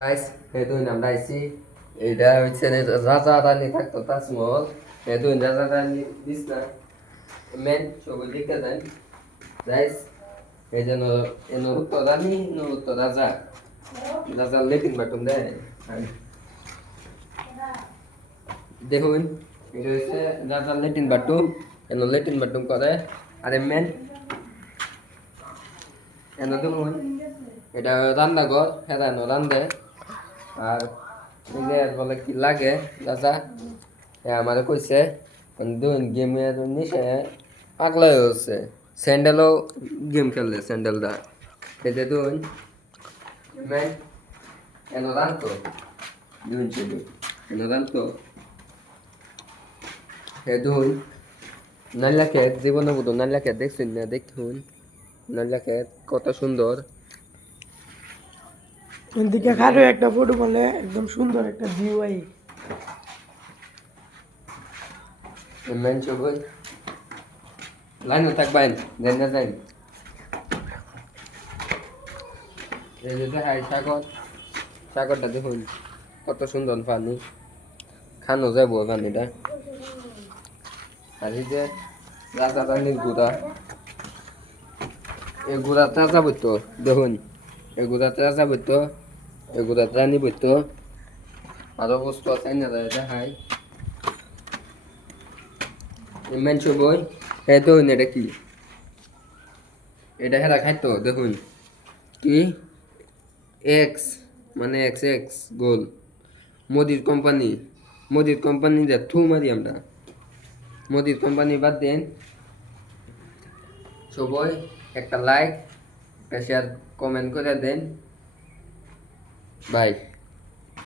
guys এই দুই আমরা আইছি এটা হচ্ছে রাজা রানী থাকতো তাজমহল এই দুই রাজা রানী বিছনা মেন সব দেখতে দেন গাইস এই যে নুরুত্তো রানী নুরুত্তো রাজা রাজা লেটিন বাটুম দেয় দেখুন এটা হচ্ছে রাজা লেটিন বাটুম এন লেটিন বাটুম করে আরে মেন এন দেখুন এটা রান্নাঘর হ্যাঁ রান্ধে আর নিজের বলে কি লাগে দাদা আমারে কইছে দুন গেমের নিশে আগলাই হচ্ছে স্যান্ডেলও গেম খেললে স্যান্ডেলটা খেতে দুন মেন এনো রানতো দুন ছিল এনো রানতো হে দুন নাল্লা খেত জীবনে বুধ নাল্লা খেত দেখছুন না দেখুন নাল্লা খেত কত সুন্দর এদিকে খাটো একটা ফটো বলে একদম সুন্দর একটা ভিউ আই মেন ছবি লাইন থাকবেন দেন না যাই এই যে দেখাই সাগরটা দেখুন কত সুন্দর পানি খানো যাবো পানিটা আর এই যে রাজা রানীর গুড়া এই গুড়াটা যাবো তো দেখুন এই গুড়াটা যাবো তো এই গুড়াটা নিব তো আরো বস্তু আছে না দেখাই মেন ছবি এই দেখুন এটা কি এটা হেরা খাইতো দেখুন কি এক্স মানে এক্স এক্স গোল মোদির কোম্পানি যা থু মারি আমরা মোদির কোম্পানি বাদ দেন সবাই একটা লাইক একটা শেয়ার কমেন্ট করে দেন বাই